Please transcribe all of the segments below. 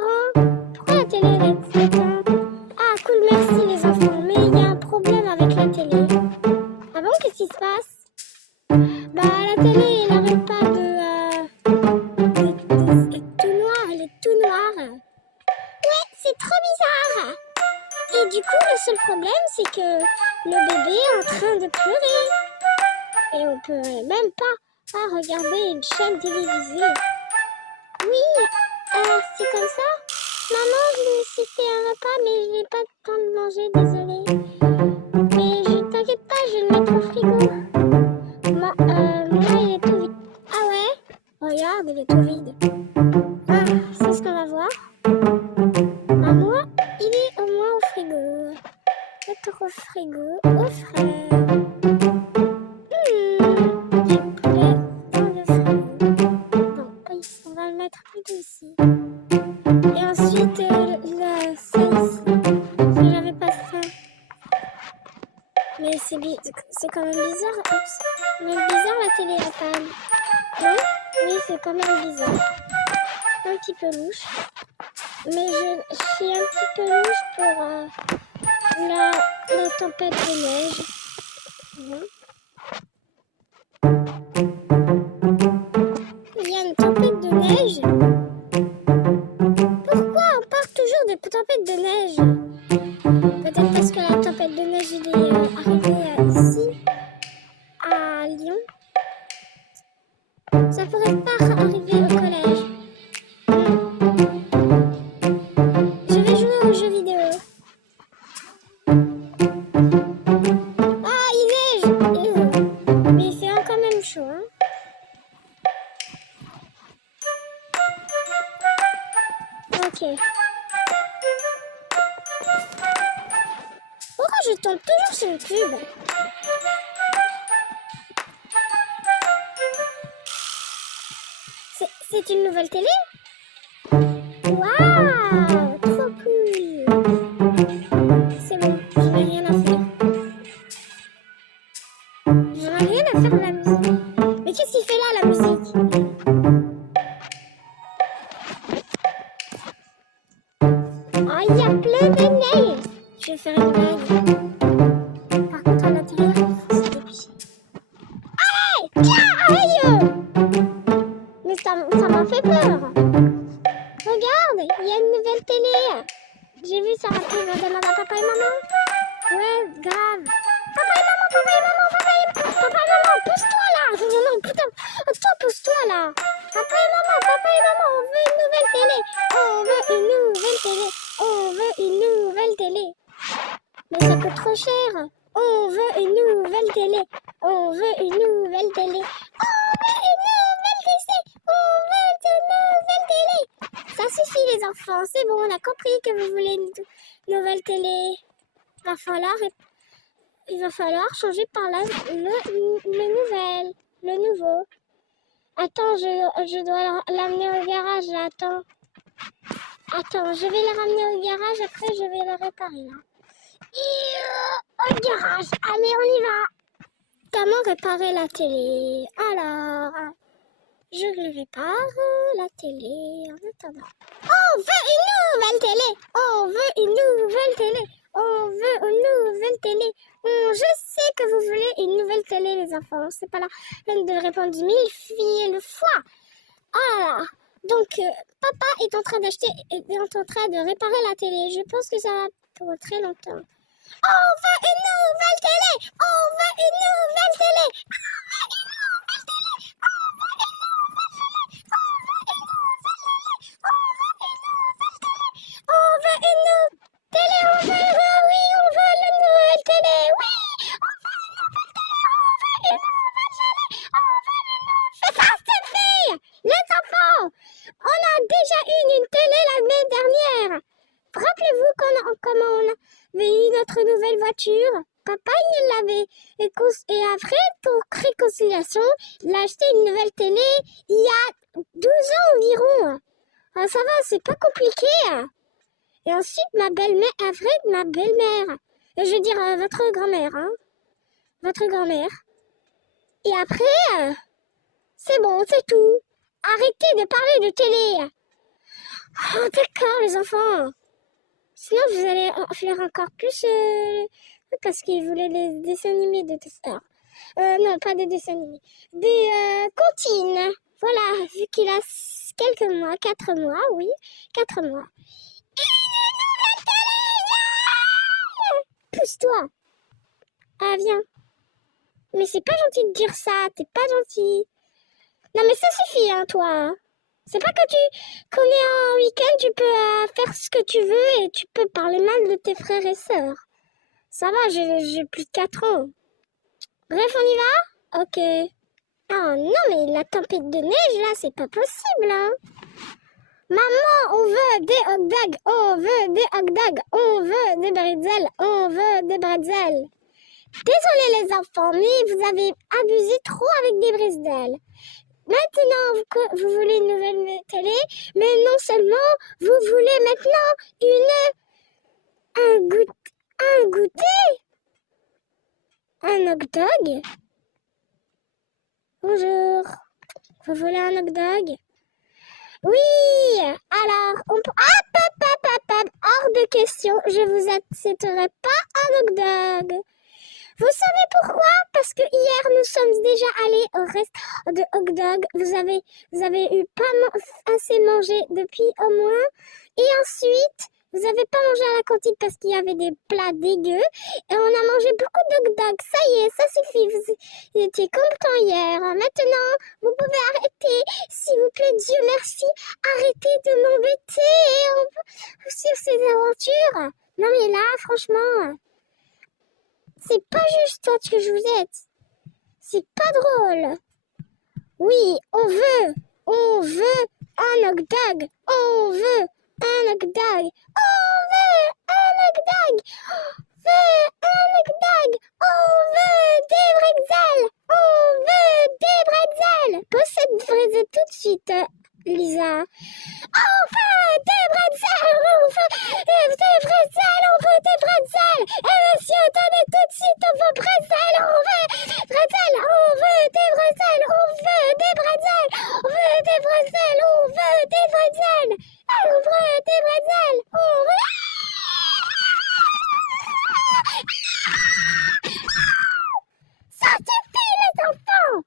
parents? Pourquoi la télé est éteinte? Ah, cool, merci les enfants. Mais il y a un problème avec la télé. Ah bon, qu'est-ce qui se passe? Bah, la télé, elle n'arrête pas d'être tout noir, elle est tout noire. Ouais, c'est trop bizarre. Et du coup, le seul problème, c'est que le bébé est en train de pleurer. Et on peut même pas regarder une chaîne télévisée. Oui, c'est comme ça. Maman, je me suis fait un repas, mais je n'ai pas le temps de manger, désolée. Mais t'inquiète pas, je vais le mettre au frigo. Moi, il est tout vide. Ah ouais? Regarde, il est tout vide. Ah, c'est ce qu'on va voir. Ah, moi, il est au moins au frigo. Mettre au frigo, au frais. Du poulet dans le frigo. Bon, oui, on va le mettre plutôt ici. Et ensuite, ça ici. Si j'avais pas faim. Mais c'est quand même bizarre. Oups. Mais bizarre la télé à panne. Non? Oui, c'est quand même bizarre. Un petit peu louche. Mais je suis un petit peu louche pour la tempête de neige. Il y a une tempête de neige. Pourquoi on parle toujours de tempête de neige? Peut-être parce que la tempête de neige est arrivée ici, à Lyon. Ça pourrait pas arriver au collège. Je vais jouer aux jeux vidéo. Ah, il neige! Mais il fait quand même chaud, hein. Ok. Pourquoi je tombe toujours sur le cube? C'est une nouvelle télé? Waouh! Trop cool! C'est bon, je n'ai rien à faire. J'en ai rien à faire de la musique. Mais qu'est-ce qu'il fait là, la musique? Ah, il y a plein de neige! Je vais faire une blague. Par contre, à l'intérieur, il faut se dépêcher. Allez! Tiens! Aïe! Mais ça m'a fait peur! Regarde, il y a une nouvelle télé! J'ai vu ça, après je demande à papa et maman. Ouais, grave. Papa et maman, papa et maman, papa et maman, pousse-toi là. Non, putain, toi pousse-toi là. Papa et maman, on veut une nouvelle télé. On veut une nouvelle télé. On veut une nouvelle télé. Mais ça coûte trop cher. On veut une nouvelle télé. On veut une nouvelle télé. On veut une nouvelle télé. On veut une nouvelle télé. Ça suffit les enfants, c'est bon, on a compris que vous voulez une nouvelle télé. Il va falloir changer par là le nouveau. Attends, je dois l'amener au garage là, Attends, je vais le ramener au garage, après je vais le réparer là. Et au garage, allez on y va. Comment réparer la télé? Alors, je répare la télé en attendant. On veut une nouvelle télé! On veut une nouvelle télé! On veut une nouvelle télé! Je sais que vous voulez une nouvelle télé, les enfants. C'est pas la peine de le répondre 1000 fois. Ah là là. Donc, papa est en train de réparer la télé. Je pense que ça va pour très longtemps. On veut une nouvelle télé! On veut une nouvelle télé! On veut une nouvelle télé! On veut une nouvelle télé! On veut une nouvelle télé! On veut une nouvelle télé! On veut une nouvelle télé! Oui, on veut la nouvelle télé! Oui! On veut une nouvelle télé! On veut une nouvelle télé! On veut une nouvelle... C'est ça, cette fille! Les enfants! On a déjà eu une télé l'année dernière! Rappelez-vous comment on avait eu notre nouvelle voiture? Papa, il l'avait. Et après, pour réconciliation, il a acheté une nouvelle télé il y a 12 ans environ. Ah, ça va, c'est pas compliqué. Et ensuite, ma belle-mère, je veux dire votre grand-mère, hein. Votre grand-mère. Et après, c'est bon, c'est tout. Arrêtez de parler de télé. Oh, d'accord, les enfants. Sinon, vous allez faire encore plus parce qu'ils voulaient les dessins animés de tout ça. Non, pas des dessins animés. Des comptines. Voilà, vu qu'il a quelques mois, 4 mois, oui, 4 mois. Pousse-toi. Ah, viens. Mais c'est pas gentil de dire ça, t'es pas gentil. Non, mais ça suffit, hein, toi. Hein. C'est pas que qu'on est en week-end, tu peux faire ce que tu veux et tu peux parler mal de tes frères et sœurs. Ça va, j'ai plus de 4 ans. Bref, on y va? Ok. Oh non, mais la tempête de neige, là, c'est pas possible, hein. Maman, on veut des hot dogs, on veut des hot dogs, on veut des bretzels, on veut des bretzels. Désolé les enfants, mais vous avez abusé trop avec des bretzels. Maintenant, vous voulez une nouvelle télé, mais non seulement, vous voulez maintenant un goûter, un hot dog. Bonjour, vous voulez un hot dog? Oui, alors, hors de question, je vous accepterai pas un hot dog. Vous savez pourquoi? Parce que hier, nous sommes déjà allés au restaurant de hot dog. Vous avez eu pas assez mangé depuis au moins. Et ensuite, vous n'avez pas mangé à la cantine parce qu'il y avait des plats dégueux. Et on a mangé beaucoup de hot dogs. Ça y est, ça suffit. Vous étiez contents hier. Maintenant, vous pouvez arrêter. S'il vous plaît, Dieu merci. Arrêtez de m'embêter sur ces aventures. Non mais là, franchement... C'est pas juste toi que je vous êtes. C'est pas drôle. Oui, on veut un hot dog. On veut un hot dog. On veut un hot dog. On veut un hot dog. On veut des bretzels. On veut des bretzels. Pose cette bretzel tout de suite, Lisa. On veut des bretzels. On veut des bretzels. On veut des bretzels. Et monsieur, donnez tout de suite vos bretzels. On veut bretzels. On veut des bretzels. On veut des bretzels. On veut des bretzels. On veut des bretzels. On veut des bretzels. On veut... Ça suffit les enfants.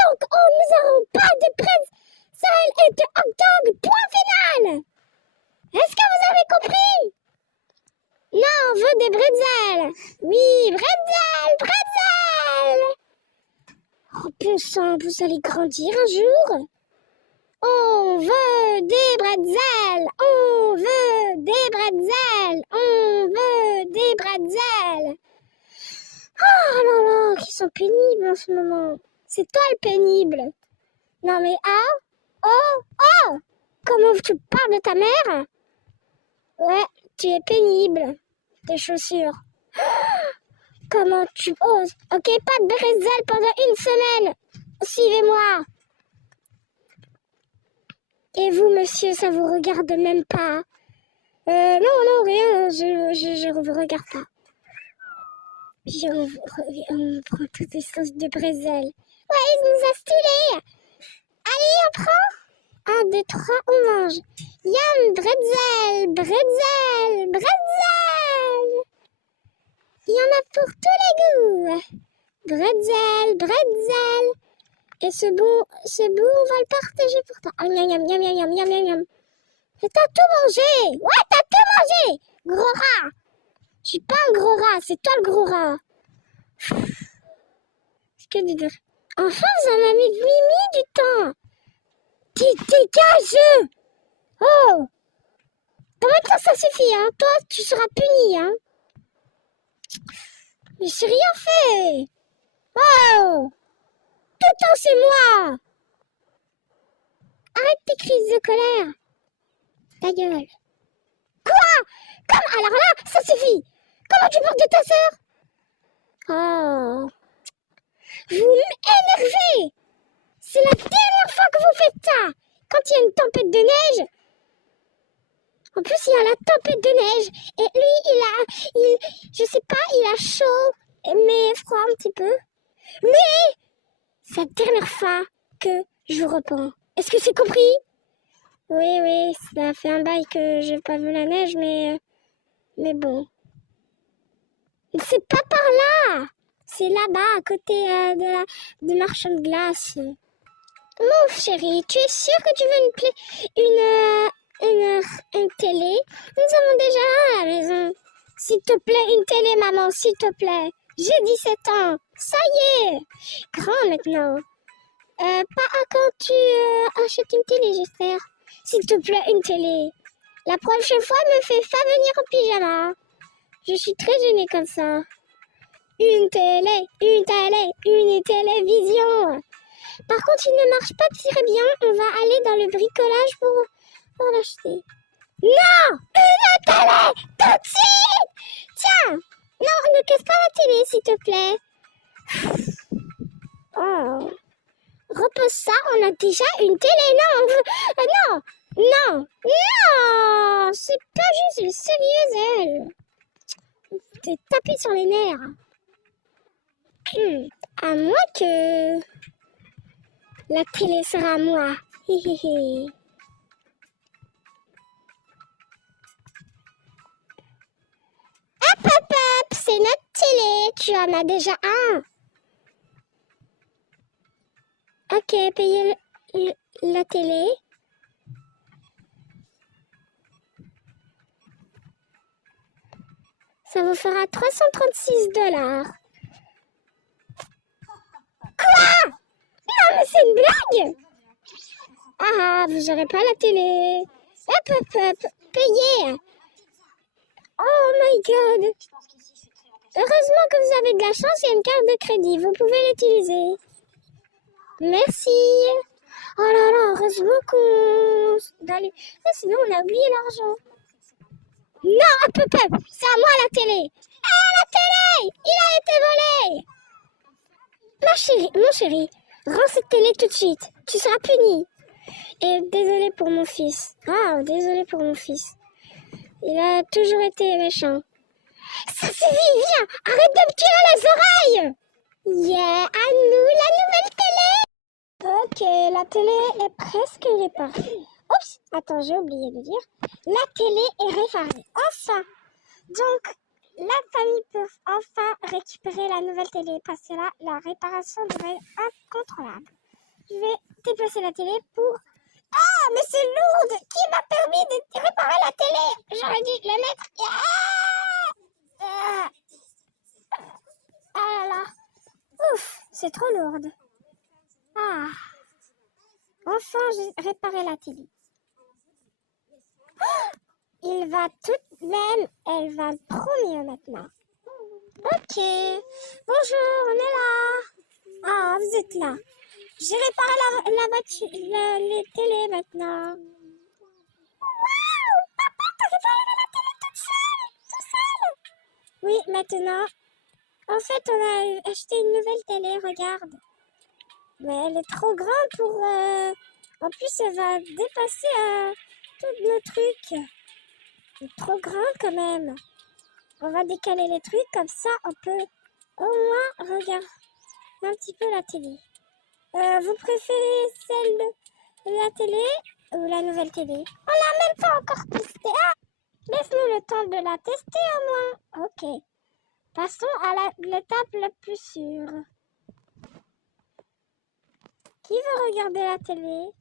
Donc nous n'aurons pas de bretzels et de hot dog. Point final. Est-ce que vous avez compris? Non, on veut des bretzels. Oui, bretzels, bretzels. Oh, bon sang, vous allez grandir un jour. On veut des bretzels. On veut des bretzels. On veut des bretzels. Oh là là, qui sont pénibles en ce moment. C'est toi le pénible. Non mais oh, comment tu parles de ta mère? Ouais, tu es pénible. Tes chaussures. Comment tu oses? Ok, pas de bretzel pendant une semaine. Suivez-moi. Et vous, monsieur, ça vous regarde même pas? Non, rien. Je vous regarde pas. Puis on prend toutes les sauces de bretzel. Ouais, il nous a stylé. Allez, on prend. 1, 2, 3, on mange. Yum, bretzel, bretzel, bretzel. Il y en a pour tous les goûts. Bretzel, bretzel. Et ce bout, on va le partager pour toi. Ah, miam, miam, miam, miam, miam, miam, miam. Et t'as tout mangé. Ouais, t'as tout mangé. Gros rat. Je suis pas un gros rat, c'est toi le gros rat. C'est que du dire. Enfin, vous en avez mis du temps. Dégage. Oh. Maintenant, ça suffit, hein. Toi, tu seras puni, hein. Mais j'ai rien fait. Oh. Tout le temps, c'est moi. Arrête tes crises de colère. Ta gueule. Quoi? Alors là, ça suffit. Comment tu parles de ta sœur? Oh. Vous m'énervez. C'est la dernière fois que vous faites ça. Quand il y a une tempête de neige. En plus, il y a la tempête de neige. Et lui, je sais pas, il a chaud, mais froid un petit peu. Mais c'est la dernière fois que je vous reprends. Est-ce que c'est compris? Oui, oui, ça fait un bail que j'ai pas vu la neige, mais bon. C'est pas par là! C'est là-bas, à côté de marchand de glace. Mon chéri, tu es sûr que tu veux une télé? Nous avons déjà un à la maison. S'il te plaît, une télé, maman, s'il te plaît. J'ai 17 ans. Ça y est. Grand maintenant. Pas quand tu achètes une télé, j'espère. S'il te plaît, une télé. La prochaine fois, me fais pas venir en pyjama. Je suis très gênée comme ça. Une télévision. Par contre, il ne marche pas très bien. On va aller dans le bricolage pour l'acheter. Non! Une télé! Tout de suite! Tiens! Non, ne casse pas la télé, s'il te plaît. Oh. Repose ça, on a déjà une télé. Non, non, non! C'est pas juste une sérieuse, elle. T'es tapé sur les nerfs. À moins que la télé sera à moi. Hihihi. Hop, c'est notre télé. Tu en as déjà un. Ok, payez la télé. Ça vous fera 336 $. Quoi? Non, mais c'est une blague. Ah, vous n'aurez pas la télé. Hop, payez. Oh my god. Heureusement que vous avez de la chance, il y a une carte de crédit. Vous pouvez l'utiliser. Merci. Oh là là, heureusement qu'on... Sinon, on a oublié l'argent. Non, hop, c'est à moi la télé. Ah, la télé! Il a été volé! Mon chéri, rends cette télé tout de suite. Tu seras puni. Et désolé pour mon fils. Ah, désolé pour mon fils. Il a toujours été méchant. Ça suffit, viens! Arrête de me tirer les oreilles! Yeah, à nous la nouvelle télé! Ok, la télé est presque réparée. Oups, attends, j'ai oublié de dire. La télé est réparée. Enfin! Donc, la famille peut enfin récupérer la nouvelle télé parce que là, la réparation devrait être incontrôlable. Je vais déplacer la télé pour... Ah, mais c'est lourd! Qui m'a permis de réparer la télé? J'aurais dû le mettre... Ah là là! Ouf, c'est trop lourde. Ah! Enfin, j'ai réparé la télé. Elle va trop mieux maintenant. Ok. Bonjour, on est là. Ah, vous êtes là. J'ai réparé la voiture, les télés maintenant. Waouh! Papa, t'as réparé la télé toute seule? Oui, maintenant. En fait, on a acheté une nouvelle télé, regarde. Mais elle est trop grande pour... En plus, elle va dépasser tous nos trucs. C'est trop grand quand même. On va décaler les trucs, comme ça, on peut au moins regarder un petit peu la télé. Vous préférez celle de la télé ou la nouvelle télé? On l'a même pas encore testée. Ah, laisse-nous le temps de la tester au moins. Ok. Passons à l'étape la plus sûre. Qui veut regarder la télé?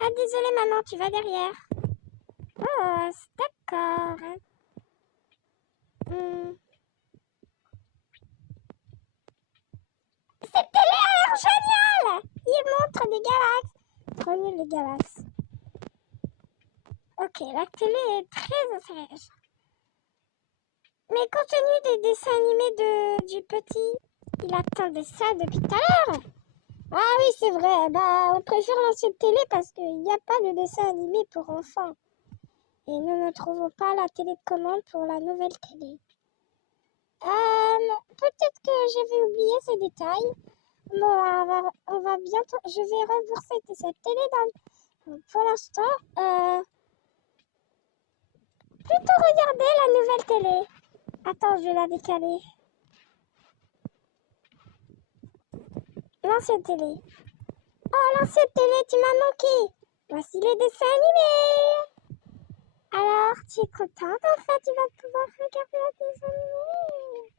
Ah, désolé maman, tu vas derrière. Oh, d'accord. Cette télé a l'air géniale! Il montre des galaxies. Prenez les galaxies. Ok, la télé est très intéressante. Mais compte tenu des dessins animés du petit, il attendait ça depuis tout à l'heure. Ah oui, c'est vrai. Bah, on préfère l'ancienne télé parce qu'il n'y a pas de dessin animé pour enfants. Et nous ne trouvons pas la télécommande pour la nouvelle télé. Peut-être que j'avais oublié ce détail. Bon, on va bientôt... Je vais rembourser cette télé pour l'instant. Plutôt regarder la nouvelle télé. Attends, je vais la décaler. L'ancienne télé. Oh, l'ancienne télé, tu m'as manqué. Voici les dessins animés. Alors, tu es contente en fait, tu vas pouvoir regarder les dessins animés.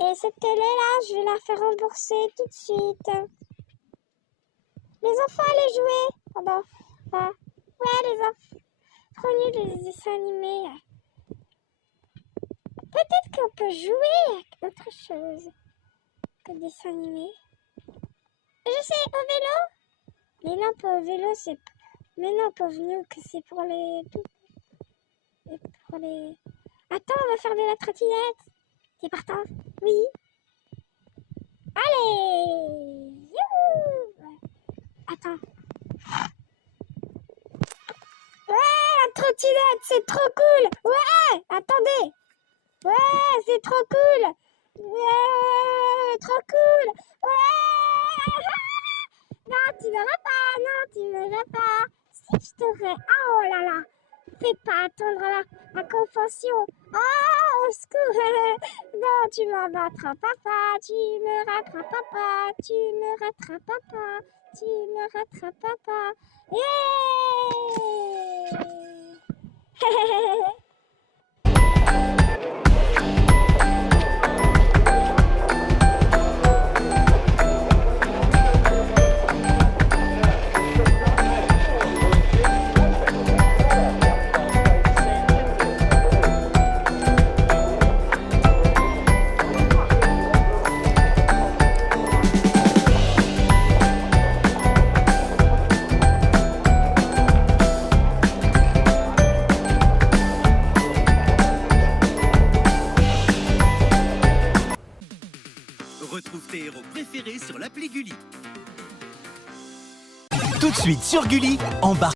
Et cette télé-là, je vais la faire rembourser tout de suite. Les enfants, allez jouer. Pendant... Ouais, les enfants, prenez les dessins animés. Peut-être qu'on peut jouer avec autre chose que des dessins animés. Je sais, au vélo. Mais non, pas au vélo, c'est... Mais non, pauvre nous, que c'est pour les... Pour les... Attends, on va faire de la trottinette. T'es partant? Oui. Allez! Youhou! Attends. Ouais, la trottinette, c'est trop cool! Ouais! Attendez! Ouais, c'est trop cool! Ouais, trop cool! Ouais! Non, tu n'auras pas! Non, tu n'auras pas! Si je t'aurais... Oh là là! Fais pas attendre la convention! Oh, au secours! Non, tu m'en rattrapes pas! Tu me rattrapes pas! Tu me rattrapes pas! Tu me rattrapes pas! Yeah! Retrouve tes héros préférés sur l'appli Gulli. Tout de suite sur Gulli, embarque.